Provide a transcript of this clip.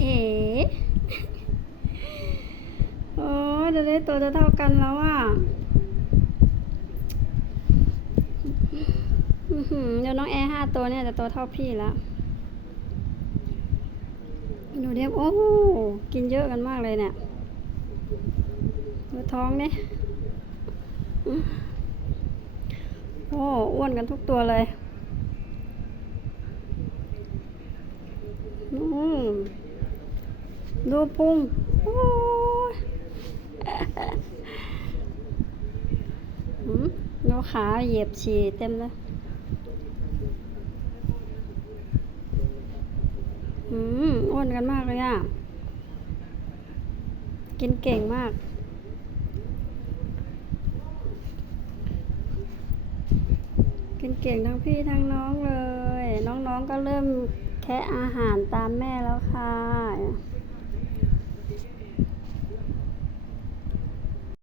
เอ๋โอ้เดี๋ยวนี้ตัวจะเท่ากันแล้วอะเดี๋ยวน้องแอร์ห้าตัวเนี่ยจะตัวเท่าพี่แล้วดูเดียโอ้โหกินเยอะกันมากเลยเนี่ยดูท้องเนี่ยโอ้อ้วนกันทุกตัวเลย อืม ดูพุงโอ้ยหืมดูขาเหยียบฉี่เต็มเลยอืมอ้วนกันมากเลยอะ กินเก่งมากกินเก่งทั้งพี่ทั้งน้องเลย น้องๆก็เริ่มแคะอาหารตามแม่แล้วค่ะ